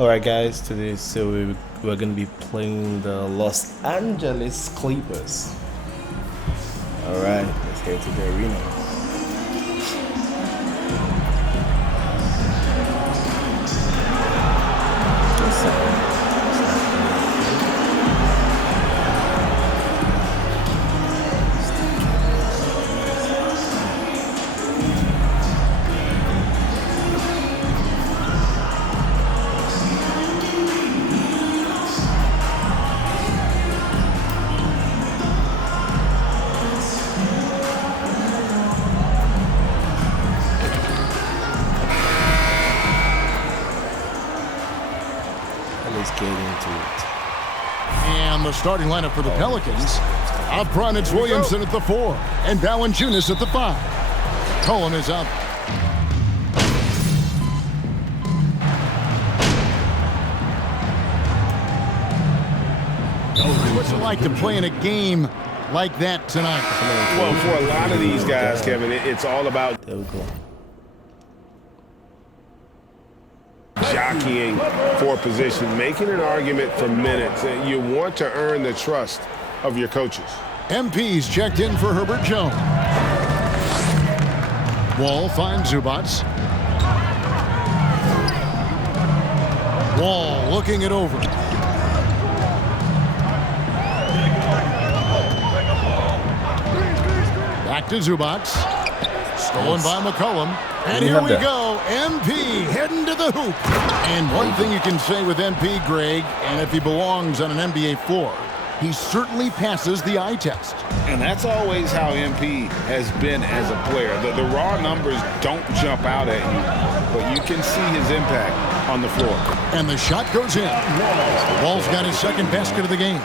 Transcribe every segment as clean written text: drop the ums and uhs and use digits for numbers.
Alright guys, today we're gonna be playing the Los Angeles Clippers. Alright, let's head to the arena. Let's get into it. And the starting lineup for the Pelicans. Up front, it's Williamson at the 4, and Valanciunas at the 5. Cullen is up. What's it like to play in a game like that tonight? Well, for a lot of these guys, Kevin, it's all about There we go. jockeying for position, making an argument for minutes. You want to earn the trust of your coaches. MP's checked in for Herbert Jones. Wall finds Zubac. Wall looking it over. Back to Zubac. Stolen by McCollum. And here we go. MP heading to the hoop. And one thing you can say with MP, Greg, and if he belongs on an NBA floor, he certainly passes the eye test. And that's always how MP has been as a player. The raw numbers don't jump out at you, but you can see his impact on the floor. And the shot goes in. Wall's got his second basket of the game.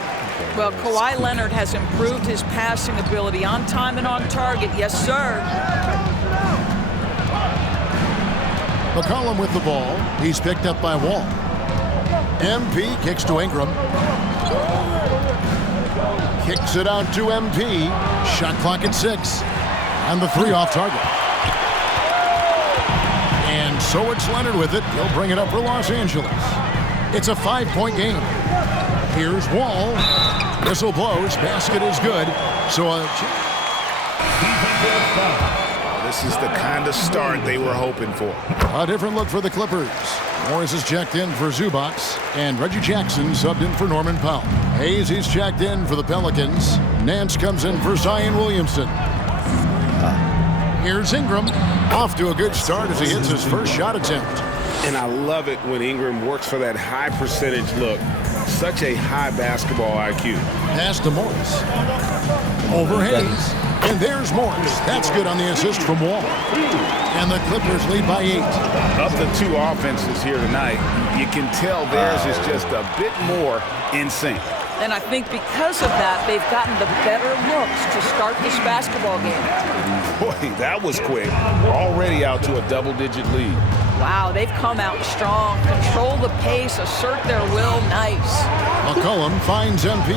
Well, Kawhi Leonard has improved his passing ability on time and on target. Yes, sir. McCollum with the ball. He's picked up by Wall. MP kicks to Ingram. Kicks it out to MP. Shot clock at 6. And the 3 off target. And so it's Leonard with it. He'll bring it up for Los Angeles. It's a 5-point game. Here's Wall. Whistle blows. Basket is good. So This is the kind of start they were hoping for. a different look for the Clippers. Morris is checked in for Zubac, and Reggie Jackson subbed in for Norman Powell. Hayes, he's checked in for the Pelicans. Nance comes in for Zion Williamson. Here's Ingram. Off to a good start as he hits his first shot attempt. And I love it when Ingram works for that high percentage look. Such a high basketball IQ. Pass to Morris. Over Hayes. And there's Morris. That's good on the assist from Wall. And the Clippers lead by 8. Of the two offenses here tonight, you can tell theirs is just a bit more in sync. And I think because of that, they've gotten the better looks to start this basketball game. Boy, that was quick. Already out to a double-digit lead. Wow, they've come out strong. Control the pace, assert their will. Nice. McCollum finds MP.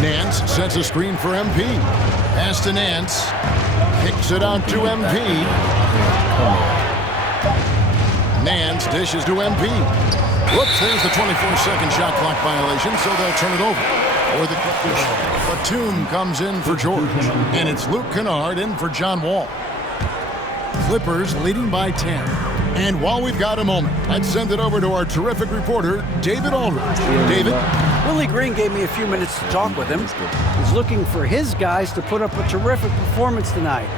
Nance sets a screen for MP. Pass to Nance. Kicks it out to MP. Nance dishes to MP. Whoops, there's the 24-second shot clock violation, so they'll turn it over. Or the Clippers. Batum comes in for George. And it's Luke Kennard in for John Wall. Clippers leading by 10. And while we've got a moment, let's send it over to our terrific reporter, David Aldridge. David? Willie Green gave me a few minutes to talk with him. He's looking for his guys to put up a terrific performance tonight,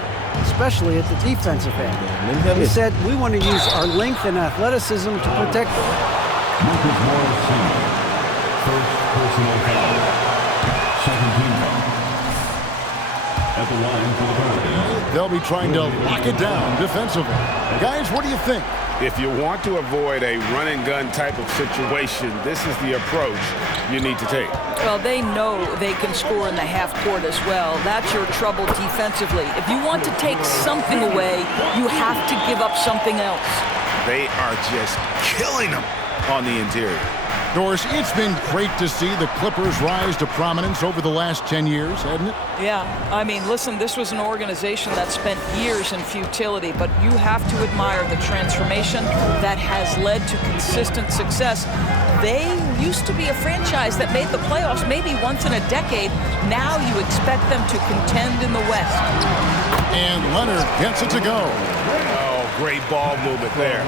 especially at the defensive end. He said, we want to use our length and athleticism to protect them. Marcus Morris Sr. First personal foul. Second team foul. At the line for the Pelicans. They'll be trying to lock it down defensively. Guys, what do you think? If you want to avoid a run-and-gun type of situation, this is the approach you need to take. Well, they know they can score in the half court as well. That's your trouble defensively. If you want to take something away, you have to give up something else. They are just killing them on the interior. Doris, it's been great to see the Clippers rise to prominence over the last 10 years, hasn't it? Yeah, I mean, listen, this was an organization that spent years in futility, but you have to admire the transformation that has led to consistent success. They used to be a franchise that made the playoffs maybe once in a decade. Now you expect them to contend in the West. And Leonard gets it to go. Oh, great ball movement there.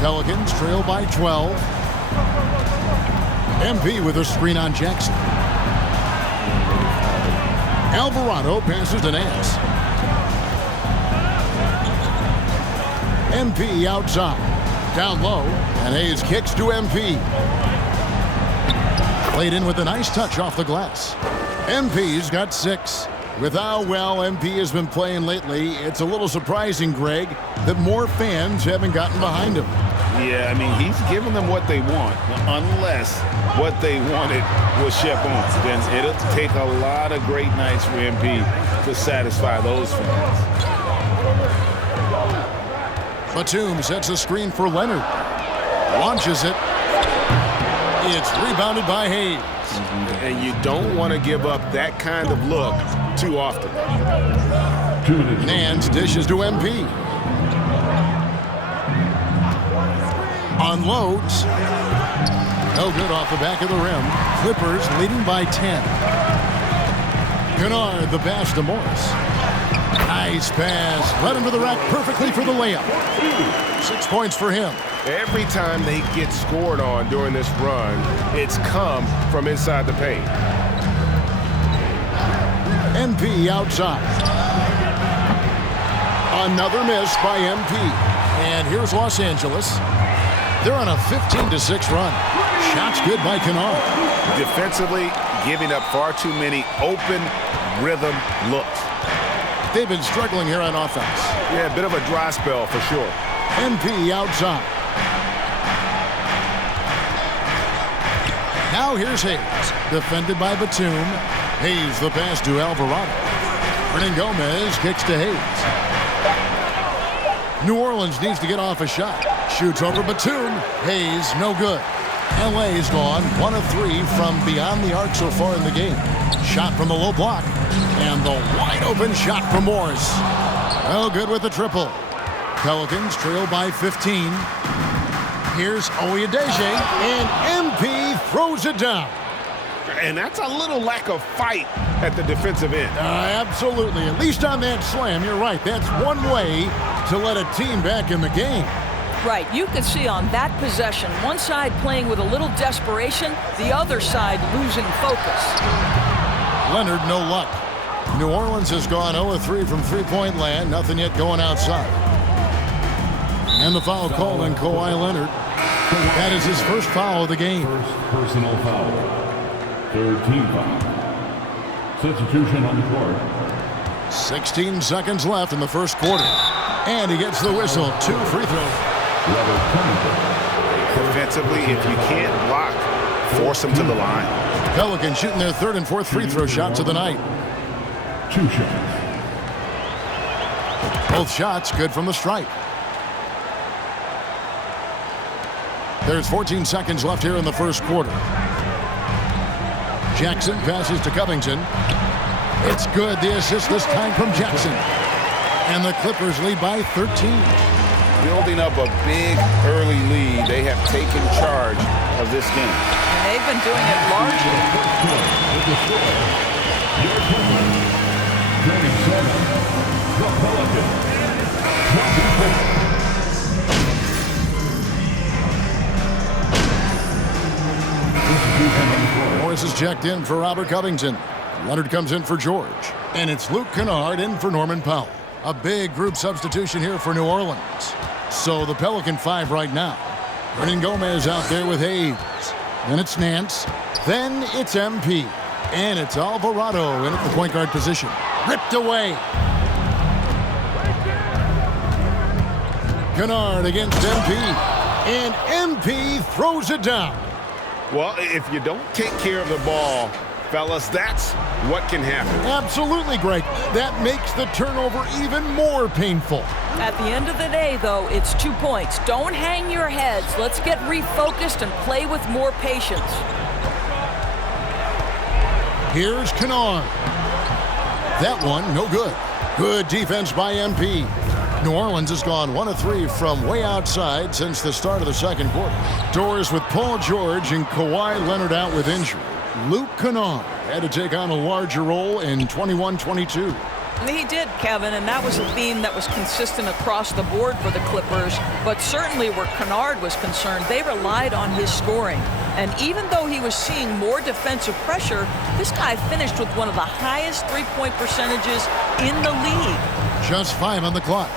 Pelicans trail by 12. MP with a screen on Jackson. Alvarado passes to Nance. MP outside. Down low. And Hayes kicks to MP. Played in with a nice touch off the glass. MP's got 6. With how well MP has been playing lately, it's a little surprising, Greg, that more fans haven't gotten behind him. Yeah, I mean, he's giving them what they want, unless what they wanted was Shep on. Then it'll take a lot of great nights for MP to satisfy those fans. Batum sets a screen for Leonard. Launches it. It's rebounded by Hayes. And you don't want to give up that kind of look too often. 2 minutes. Nance dishes to MP. Unloads. No good off the back of the rim. Clippers leading by 10. Kennard the pass to Morris. Nice pass. Led him to the rack perfectly for the layup. 6 points for him. Every time they get scored on during this run, it's come from inside the paint. MP outside. Another miss by MP. And here's Los Angeles. They're on a 15-6 run. Shots good by Kennard. Defensively, giving up far too many open rhythm looks. They've been struggling here on offense. Yeah, a bit of a dry spell for sure. MP outside. Now here's Hayes. Defended by Batum. Hayes the pass to Alvarado. Hernan Gomez kicks to Hayes. New Orleans needs to get off a shot. Shoots over Batum. Hayes, no good. LA's gone 1 of 3 from beyond the arc so far in the game. Shot from the low block. And the wide open shot from Morris. No good with the triple. Pelicans trail by 15. Here's Oyedeji. And MP throws it down. And that's a little lack of fight at the defensive end. Absolutely. At least on that slam, you're right. That's one way to let a team back in the game. Right, you can see on that possession, one side playing with a little desperation, the other side losing focus. Leonard, no luck. New Orleans has gone 0-3 from three-point land. Nothing yet going outside. And the foul called on Kawhi Leonard. That is his first foul of the game. First personal foul. Third team foul. Substitution on the court. 16 seconds left in the first quarter. And he gets the whistle. 2 free throws. Defensively, if you can't block, force them to the line. Pelicans shooting their 3rd and 4th free throw shots of the night. 2 shots. Both shots good from the stripe. There's 14 seconds left here in the first quarter. Jackson passes to Covington. It's good. The assist this time from Jackson. And the Clippers lead by 13. Building up a big early lead, they have taken charge of this game. And they've been doing it largely. 37. The Pelicans. 24. Morris is checked in for Robert Covington. Leonard comes in for George. And it's Luke Kennard in for Norman Powell. A big group substitution here for New Orleans. So the Pelican 5 right now. Hernan Gomez out there with Hayes. Then it's Nance. Then it's MP. And it's Alvarado in at the point guard position. Ripped away. Kennard against MP. And MP throws it down. Well, if you don't take care of the ball Fellas, that's what can happen. Absolutely, Greg. That makes the turnover even more painful. At the end of the day, though, it's 2 points. Don't hang your heads. Let's get refocused and play with more patience. Here's Kennard. That one, no good. Good defense by MP. New Orleans has gone 1 of 3 from way outside since the start of the second quarter. Doors with Paul George and Kawhi Leonard out with injury. Luke Kennard had to take on a larger role in 21-22. He did, Kevin, and that was a theme that was consistent across the board for the Clippers. But certainly where Kennard was concerned, they relied on his scoring. And even though he was seeing more defensive pressure, this guy finished with one of the highest three-point percentages in the league. Just 5 on the clock.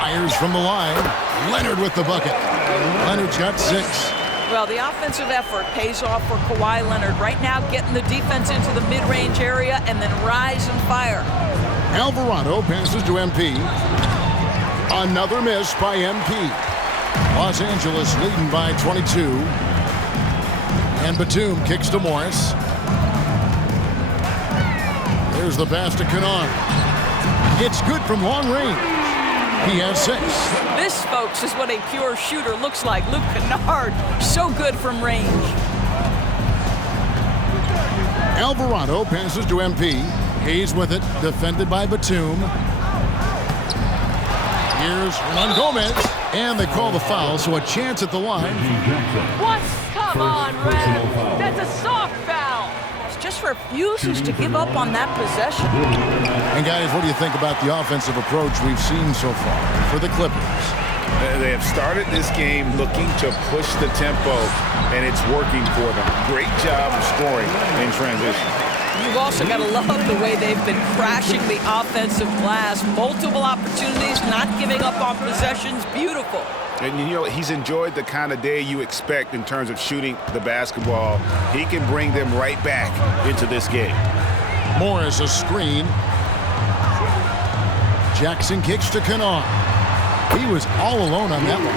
Fires from the line. Leonard with the bucket. Leonard's got 6. Well, the offensive effort pays off for Kawhi Leonard. Right now, getting the defense into the mid-range area and then rise and fire. Alvarado passes to MP. Another miss by MP. Los Angeles leading by 22. And Batum kicks to Morris. There's the pass to Kennard. It's good from long range. He has 6. This, folks, is what a pure shooter looks like. Luke Kennard, so good from range. Alvarado passes to MP. Hayes with it, defended by Batum. Here's Hernan Gomez, and they call the foul, so a chance at the line. What? Come on, Red. That's a soft foul. Just refuses to give up on that possession. And guys, what do you think about the offensive approach we've seen so far for the Clippers? They have started this game looking to push the tempo, and it's working for them. Great job of scoring in transition. You've also got to love the way they've been crashing the offensive glass. Multiple opportunities, not giving up on possessions. Beautiful. And you know, he's enjoyed the kind of day you expect in terms of shooting the basketball. He can bring them right back into this game. Morris a screen. Jackson kicks to Kennard. He was all alone on that one.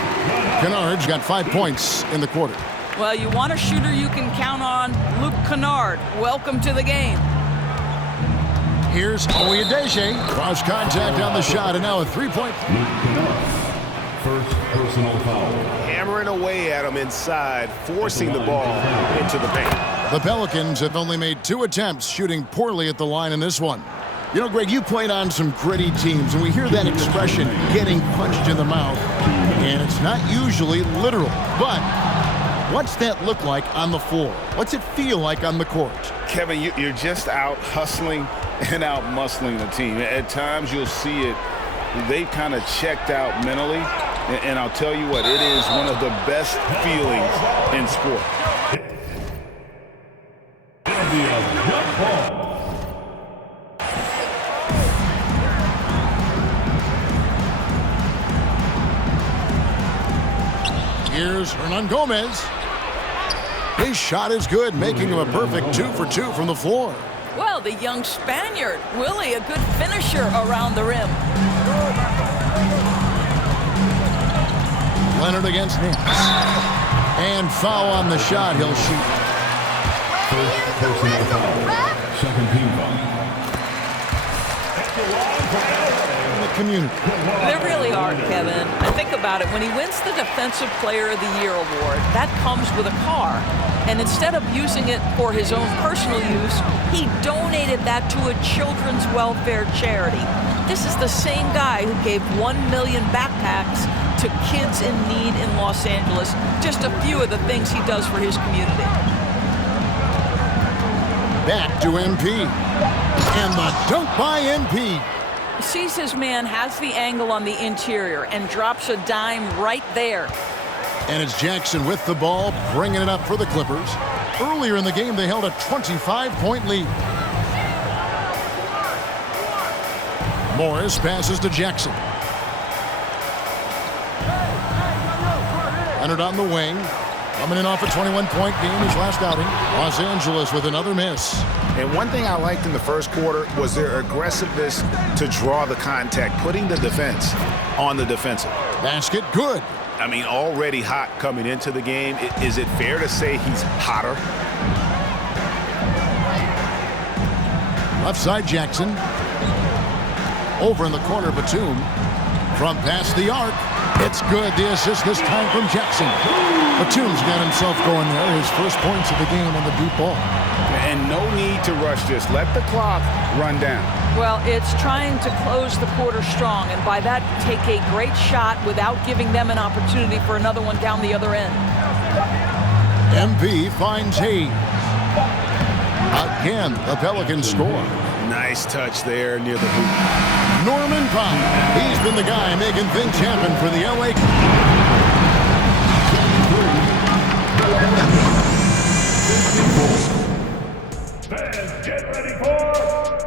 Kennard's got 5 points in the quarter. Well, you want a shooter you can count on. Luke Kennard, welcome to the game. Here's Oyedele. Cross contact on the shot, and now a 3-point. First personal foul. Hammering away at him inside, forcing the ball into the paint. The Pelicans have only made 2 attempts, shooting poorly at the line in this one. You know, Greg, you played on some gritty teams, and we hear that expression, getting punched in the mouth. And it's not usually literal, but what's that look like on the floor? What's it feel like on the court? Kevin, you're just out hustling and out muscling the team. At times you'll see it. They've kind of checked out mentally. And I'll tell you what, it is one of the best feelings in sport. Here's Hernan Gomez. His shot is good, making him a perfect 2 for 2 from the floor. Well, the young Spaniard, Willie, a good finisher around the rim. Leonard against Nance. And foul on the shot. He'll shoot. First personal foul. Second team foul. In the community. There really are, Kevin. I think about it. When he wins the Defensive Player of the Year award, that comes with a car. And instead of using it for his own personal use, he donated that to a children's welfare charity. This is the same guy who gave 1 million backpacks to kids in need in Los Angeles. Just a few of the things he does for his community. Back to MP. And the dunk by MP. Sees his man, has the angle on the interior, and drops a dime right there. And it's Jackson with the ball, bringing it up for the Clippers. Earlier in the game, they held a 25-point lead. Morris passes to Jackson. Leonard on the wing. Coming in off a 21-point game his last outing. Los Angeles with another miss. And one thing I liked in the first quarter was their aggressiveness to draw the contact, putting the defense on the defensive. Basket good. I mean, already hot coming into the game. Is it fair to say he's hotter? Left side, Jackson. Over in the corner, Batum. From past the arc. It's good. The assist this time from Jackson. Batum's got himself going there. His first points of the game on the deep ball. And no need to rush this. Let the clock run down. Well, it's trying to close the quarter strong, and by that, take a great shot without giving them an opportunity for another one down the other end. MP finds Hayes. Again, the Pelicans score. Nice touch there near the hoop. Norman Powell. He's been the guy making things happen for the LA. Fans, get ready for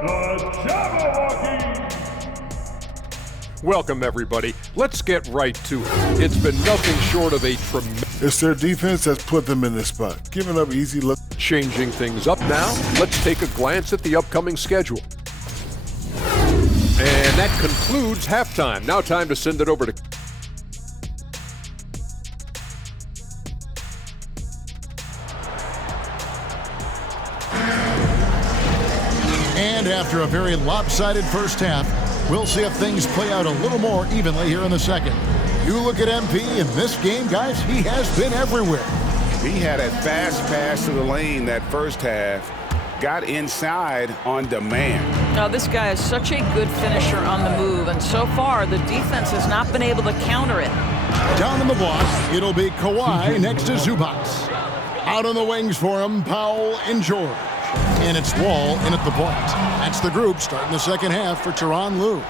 the Jabberwocky! Welcome, everybody. Let's get right to it. It's been nothing short of a tremendous... It's their defense that's put them in this spot, giving up easy look. Changing things up now, let's take a glance at the upcoming schedule. And that concludes halftime. Now time to send it over to... And after a very lopsided first half, we'll see if things play out a little more evenly here in the second. You look at MP in this game, guys, he has been everywhere. He had a fast pass to the lane that first half. Got inside on demand. Now, this guy is such a good finisher on the move, and so far, the defense has not been able to counter it. Down in the block, it'll be Kawhi next to Zubac. Out on the wings for him, Powell and George. And it's Wall in at the point. That's the group starting the second half for Tyronn Lue.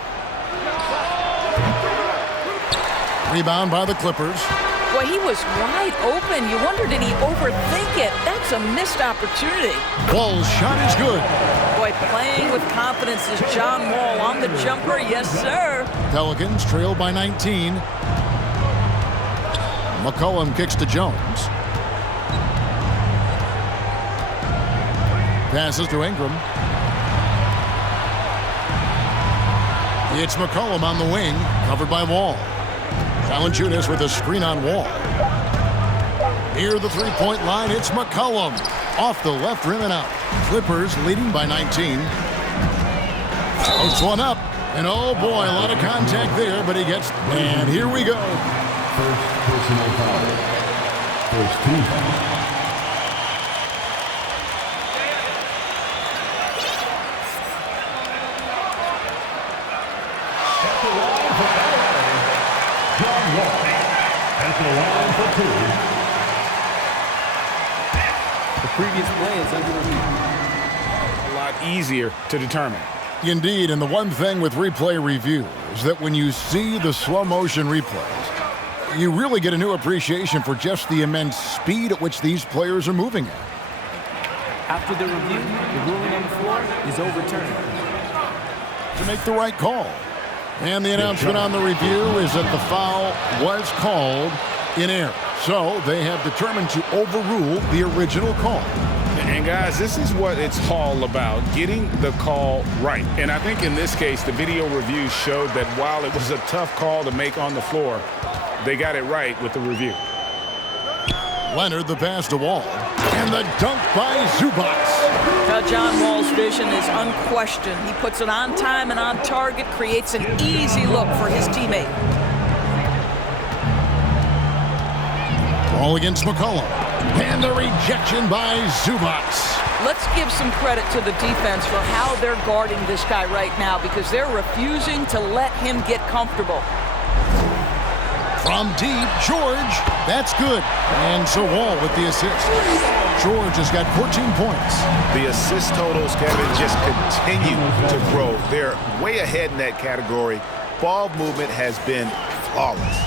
Rebound by the Clippers. Boy, he was wide open. You wonder, did he overthink it? That's a missed opportunity. Wall's shot is good. Boy, playing with confidence is John Wall on the jumper. Yes, sir. Pelicans trail by 19. McCollum kicks to Jones. Passes to Ingram. It's McCollum on the wing, covered by Wall. Valanciunas with a screen on Wall. Near the three-point line, it's McCollum. Off the left rim and out. Clippers leading by 19. Posts one up. And oh boy, a lot of contact there, but he gets... And here we go. First personal foul. First team foul. Previous play is under review. A lot easier to determine. Indeed, and the one thing with replay review is that when you see the slow motion replays, you really get a new appreciation for just the immense speed at which these players are moving at. After the review, the ruling on the floor is overturned. To make the right call. And the announcement on the review is that the foul was called in error. So they have determined to overrule the original call. And guys, this is what it's all about, getting the call right. And I think in this case, the video review showed that while it was a tough call to make on the floor, they got it right with the review. Leonard, the pass to Wall. And the dunk by Zubac. Now, John Wall's vision is unquestioned. He puts it on time and on target, creates an easy look for his teammate. Ball against McCollum. And the rejection by Zubac. Let's give some credit to the defense for how they're guarding this guy right now, because they're refusing to let him get comfortable. From deep, George. That's good. And so Wall with the assist. George has got 14 points. The assist totals, Kevin, just continue to grow. They're way ahead in that category. Ball movement has been flawless.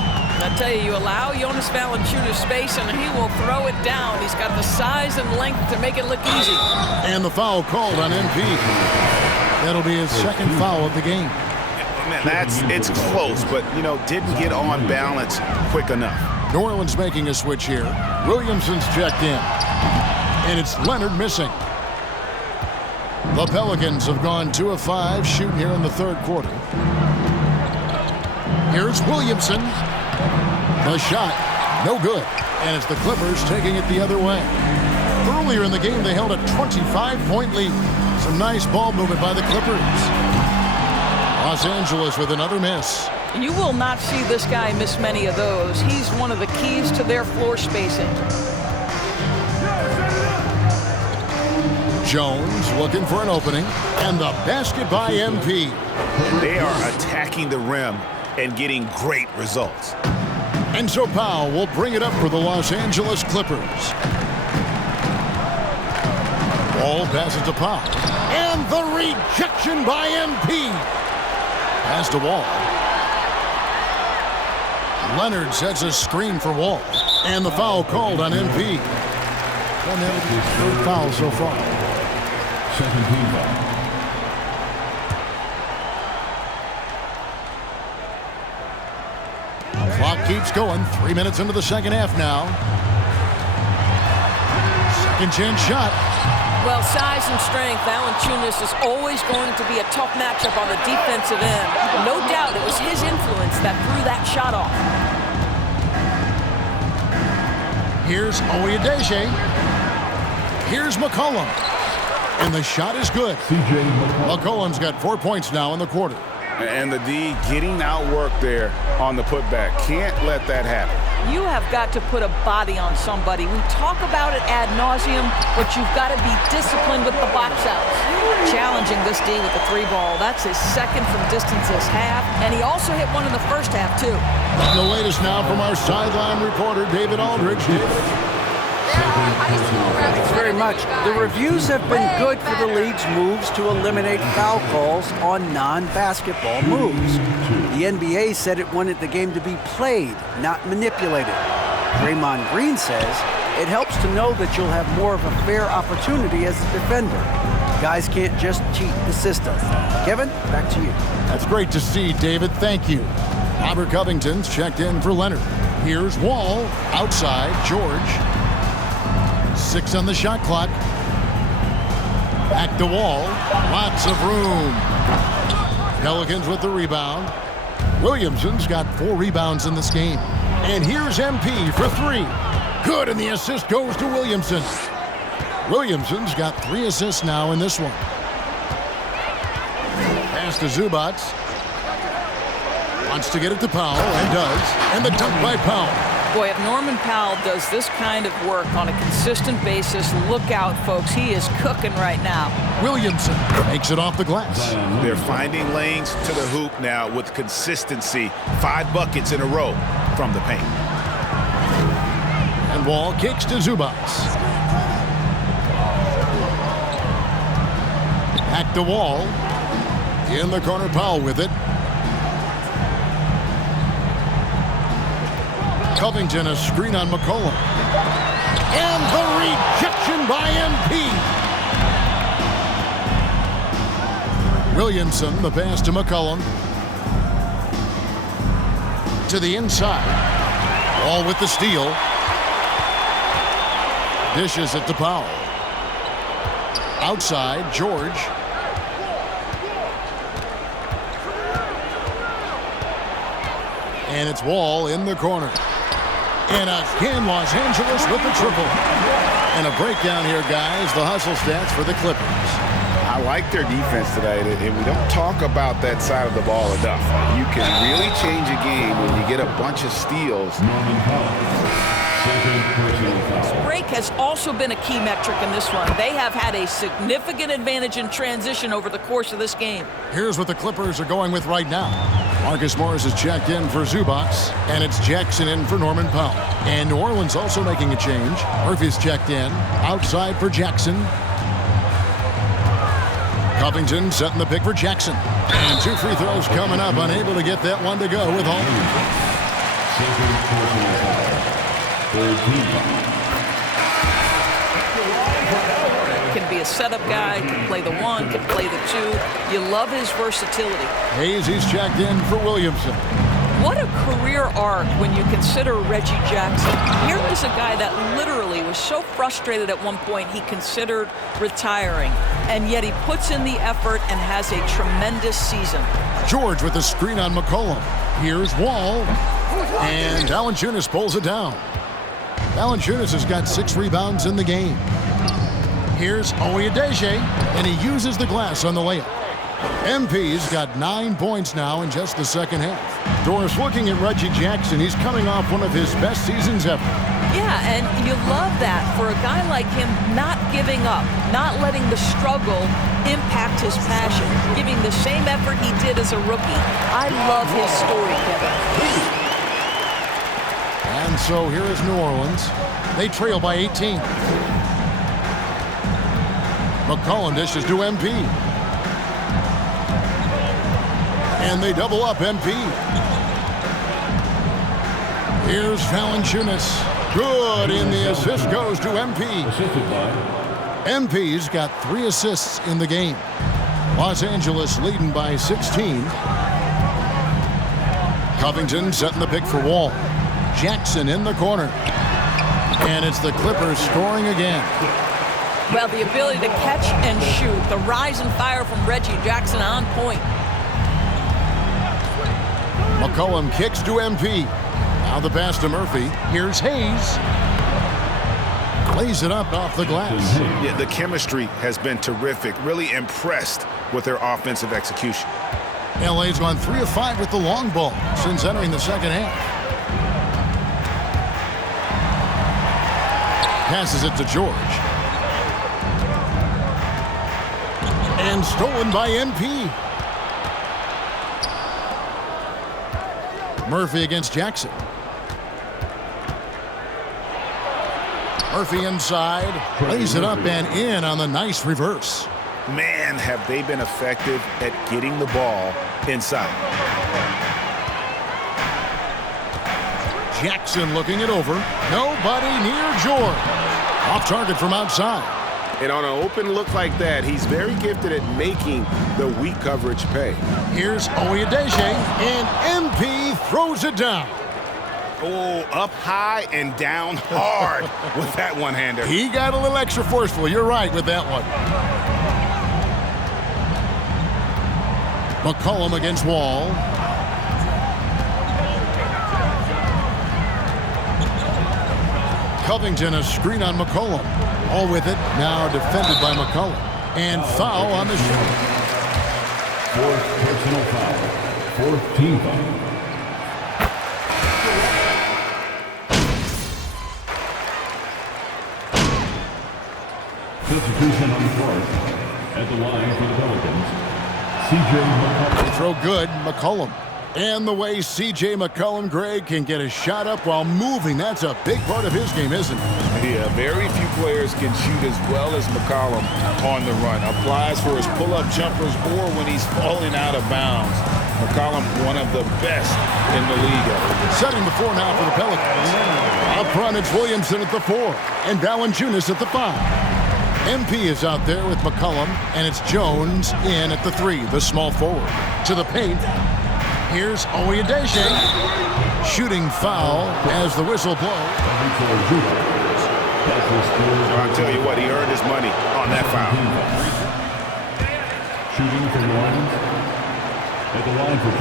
I tell you, you allow Jonas Valanciunas space and he will throw it down. He's got the size and length to make it look easy. And the foul called on MP. That'll be his second foul of the game. It's close, but, you know, didn't get on balance quick enough. New Orleans making a switch here. Williamson's checked in. And it's Leonard missing. The Pelicans have gone 2 of 5 shooting here in the third quarter. Here's Williamson. The shot, no good. And it's the Clippers taking it the other way. Earlier in the game, they held a 25-point lead. Some nice ball movement by the Clippers. Los Angeles with another miss. You will not see this guy miss many of those. He's one of the keys to their floor spacing. Jones looking for an opening. And the basket by MP. They are attacking the rim and getting great results. And so Powell will bring it up for the Los Angeles Clippers. Ball passes to Powell. And the rejection by MP. Pass to Wall. Leonard sets a screen for Wall. And the foul called on MP. Doesn't have his third foul so far. Second team foul. Clock keeps going. 3 minutes into the second half now. Second chance shot. Well, size and strength, Valanciunas is always going to be a tough matchup on the defensive end. No doubt it was his influence that threw that shot off. Here's Oyedele. Here's McCollum. And the shot is good. McCollum's got 4 points now in the quarter. And the D getting outworked there on the putback. Can't let that happen. You have got to put a body on somebody. We talk about it ad nauseum, but you've got to be disciplined with the box outs. Challenging this D with the 3-ball. That's his second from distance this half, and he also hit one in the first half, too. And the latest now from our sideline reporter, David Aldridge. Thanks very much. The reviews have been good for the league's moves to eliminate foul calls on non-basketball moves. The NBA said it wanted the game to be played, not manipulated. Draymond Green says it helps to know that you'll have more of a fair opportunity as a defender. Guys can't just cheat the system. Kevin, back to you. That's great to see, David. Thank you. Robert Covington's checked in for Leonard. Here's Wall. Outside, George. 6 on the shot clock. Back to Wall. Lots of room. Pelicans with the rebound. Williamson's got 4 rebounds in this game. And here's MP for 3. Good, and the assist goes to Williamson. Williamson's got 3 assists now in this one. Pass to Zubac. Wants to get it to Powell, and does. And the dunk by Powell. Boy, if Norman Powell does this kind of work on a consistent basis, look out, folks. He is cooking right now. Williamson makes it off the glass. They're finding lanes to the hoop now with consistency. 5 buckets in a row from the paint. And Wall kicks to Zubac. Back to Wall. In the corner, Powell with it. Covington, a screen on McCollum. And the rejection by MP. Williamson, the pass to McCollum. To the inside. Wall with the steal. Dishes it to Powell. Outside, George. And it's Wall in the corner. And again, Los Angeles with the triple. And a breakdown here, guys. The hustle stats for the Clippers. I like their defense today, and we don't talk about that side of the ball enough. You can really change a game when you get a bunch of steals. Break has also been a key metric in this one. They have had a significant advantage in transition over the course of this game. Here's what the Clippers are going with right now. Marcus Morris is checked in for Zubac, and it's Jackson in for Norman Powell. And New Orleans also making a change. Murphy's checked in, outside for Jackson. Covington setting the pick for Jackson. And 2 free throws coming up, unable to get that one to go with Aldridge. Can be a setup guy, can play the 1, can play the 2. You love his versatility. Hayes, he's checked in for Williamson. What a career arc when you consider Reggie Jackson. Here is a guy that literally was so frustrated at one point he considered retiring, and yet he puts in the effort and has a tremendous season. George with the screen on McCollum. Here's Wall. And Valanciunas pulls it down. Valanciunas has got 6 rebounds in the game. Here's Oyedele, and he uses the glass on the layup. MP's got 9 points now in just the second half. Doris, looking at Reggie Jackson, he's coming off one of his best seasons ever. Yeah, and you love that for a guy like him, not giving up, not letting the struggle impact his passion, giving the same effort he did as a rookie. I love his story, Kevin. And so here is New Orleans. They trail by 18. McCollum dishes to MP. And they double up MP. Here's Valanciunas. Good, and the assist goes to MP. MP's got 3 assists in the game. Los Angeles leading by 16. Covington setting the pick for Wall. Jackson in the corner. And it's the Clippers scoring again. Well, the ability to catch and shoot, the rise and fire from Reggie Jackson on point. McCollum kicks to MP. Now the pass to Murphy. Here's Hayes. Lays it up off the glass. Yeah, the chemistry has been terrific. Really impressed with their offensive execution. LA's gone 3 of 5 with the long ball since entering the second half. Passes it to George. And stolen by MP. Murphy against Jackson. Murphy inside, lays it up and in on the nice reverse. Man, have they been effective at getting the ball inside. Jackson looking it over. Nobody near George. Off target from outside. And on an open look like that, he's very gifted at making the weak coverage pay. Here's Oyedele, and MP throws it down. Oh, up high and down hard with that one-hander. He got a little extra forceful. You're right with that one. McCollum against Wall. Covington, a screen on McCollum. All with it, now defended by McCollum. And foul on the shot. 4th personal foul. 4th team foul. Substitution on the court. At the line for the Pelicans, C.J. McCollum. Throw good, McCollum. And the way C.J. McCollum, Greg, can get a shot up while moving, that's a big part of his game, isn't it? Yeah, very few players can shoot as well as McCollum on the run. Applies for his pull-up jumpers or when he's falling out of bounds. McCollum, one of the best in the league. Setting the 4 now for the Pelicans. Up front, it's Williamson at the 4 and Valanciunas at the 5. MP is out there with McCollum, and it's Jones in at the 3, the small forward. To the paint. Here's Oyedele. Shooting foul as the whistle blows. I'll tell you what, he earned his money on that foul. Shooting for New Orleans. At the line for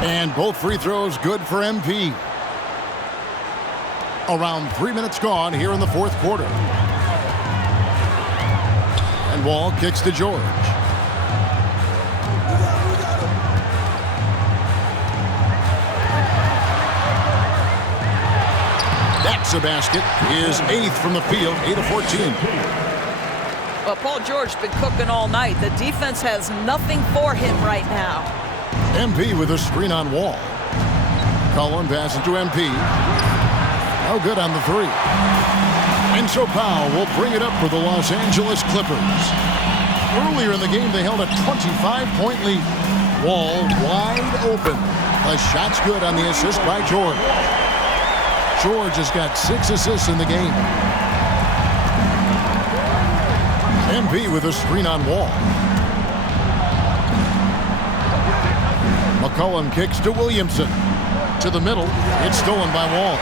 2. And both free throws good for MP. Around 3 minutes gone here in the 4th quarter. And Wall kicks to George. That's a basket. His 8th from the field, 8 of 14. Well, Paul George's been cooking all night. The defense has nothing for him right now. MP with a screen on Wall. Cullen passes to MP. No good on the 3. And so Powell will bring it up for the Los Angeles Clippers. Earlier in the game, they held a 25-point lead. Wall wide open. The shot's good on the assist by George. George has got 6 assists in the game. MP with a screen on Wall. McCollum kicks to Williamson. To the middle. It's stolen by Wall.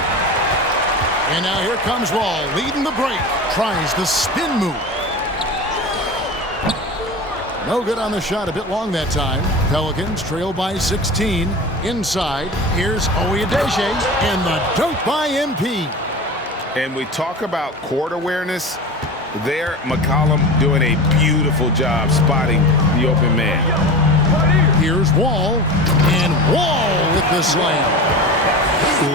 And now here comes Wall, leading the break. Tries the spin move. No good on the shot. A bit long that time. Pelicans trail by 16. Inside. Here's Oyedeshe. And the dunk by MP. And we talk about court awareness. There, McCollum doing a beautiful job spotting the open man. Here's Wall. And Wall with the slam.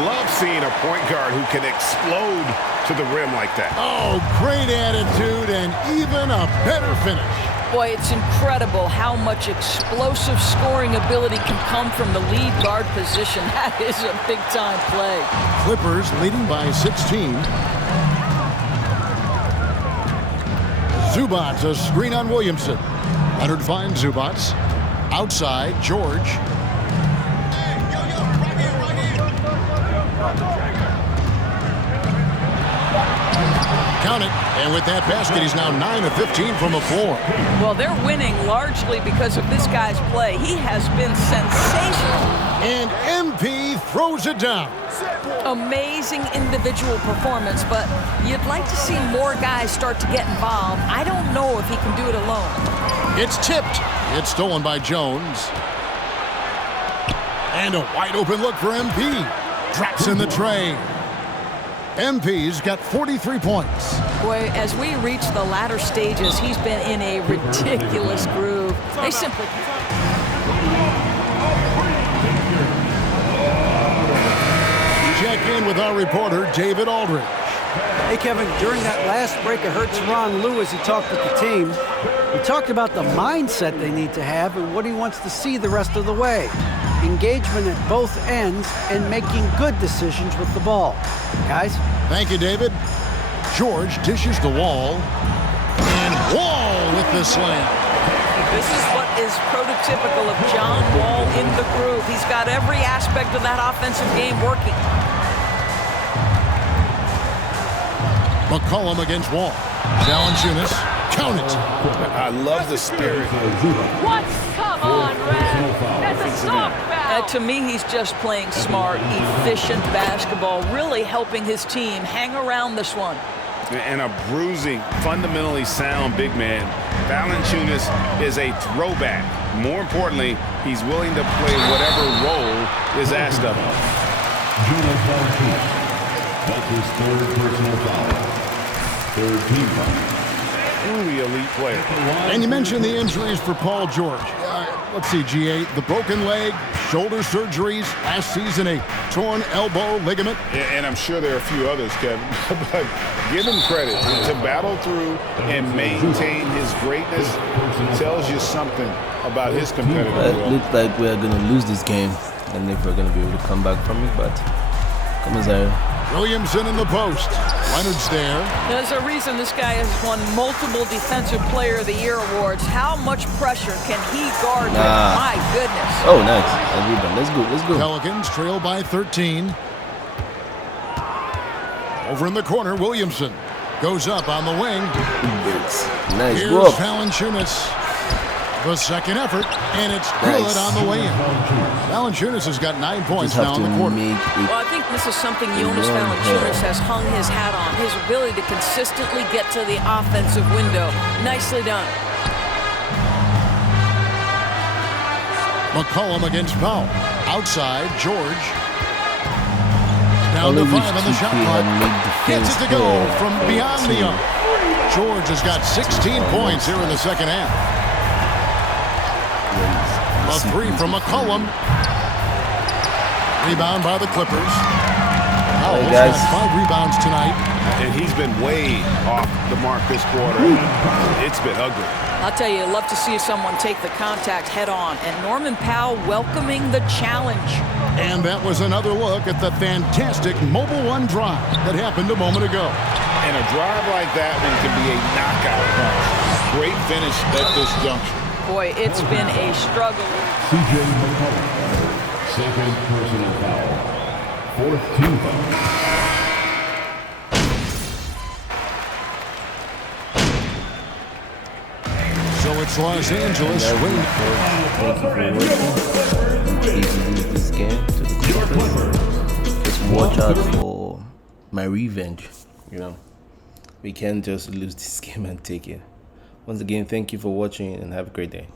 Love seeing a point guard who can explode to the rim like that. Oh, great attitude and even a better finish. Boy, it's incredible how much explosive scoring ability can come from the lead guard position. That is a big-time play. Clippers leading by 16. Zubac, a screen on Williamson. Leonard finds Zubac. Outside, George. Count it. And with that basket, he's now 9 of 15 from the floor. Well, they're winning largely because of this guy's play. He has been sensational. And MP throws it down. Amazing individual performance, but you'd like to see more guys start to get involved. I don't know if he can do it alone. It's tipped. It's stolen by Jones. And a wide open look for MP. Drops in the tray. MP's got 43 points. Boy, as we reach the latter stages, he's been in a ridiculous groove. They simply... Check in with our reporter, David Aldridge. Hey, Kevin, during that last break of Hurts Ron Lewis, he talked with the team. He talked about the mindset they need to have and what he wants to see the rest of the way. Engagement at both ends and making good decisions with the ball. Guys? Thank you, David. George dishes the Wall. And Wall with the slam. This is what is prototypical of John Wall in the groove. He's got every aspect of that offensive game working. McCollum against Wall. Valanciunas. Count it. I love the spirit. What? Come on, Red. That's a soft foul. To me, he's just playing smart, efficient basketball, really helping his team hang around this one. And a bruising, fundamentally sound big man. Valanciunas is a throwback. More importantly, he's willing to play whatever role is asked of him. Jonas Valanciunas. That's his third personal foul. Third team foul. Truly elite player. And you mentioned the injuries for Paul George. Let's see, G8, the broken leg, shoulder surgeries, last season a torn elbow ligament. And I'm sure there are a few others, Kevin. But give him credit to battle through and maintain his greatness. Tells you something about his competitive It will. looks like we're going to lose this game. And if we're going to be able to come back from it, but come on, Zion. Williamson in the post. Leonard's there. There's a reason this guy has won multiple Defensive Player of the Year awards. How much pressure can he guard? My goodness. Oh, nice. Let's go. Let's go. Pelicans trail by 13. Over in the corner, Williamson goes up on the wing. Nice. Here's Go up. Valanciunas. The second effort, and it's good Nice. on the way in. Valanciunas has got 9 points Just now have in to the quarter. make it. Well, I think this is something Jonas Valanciunas has hung his hat on, his ability to consistently get to the offensive window. Nicely done. McCollum against Powell. Outside, George. Down Only to 5 on the wish shot 2K clock. had made Gets defense it to go good. from beyond the arc. George has got 16 points here in the second half. A three from McCollum. Rebound by the Clippers. Powell's guys. got 5 rebounds tonight. And he's been way off the mark this quarter. It's been ugly. I'll tell you, I'd love to see someone take the contact head on. And Norman Powell welcoming the challenge. And that was another look at the fantastic Mobile One drive that happened a moment ago. And a drive like that one can be a knockout punch. Great finish at this juncture. Boy, it's been a struggle. C.J. McCollum. Second personal foul. Fourth team foul. So it's Los Angeles Thank you for watching. Please lose this game to the Clippers. Just watch out for my revenge. You know, we can't just lose this game and take it. Once again, thank you for watching and have a great day.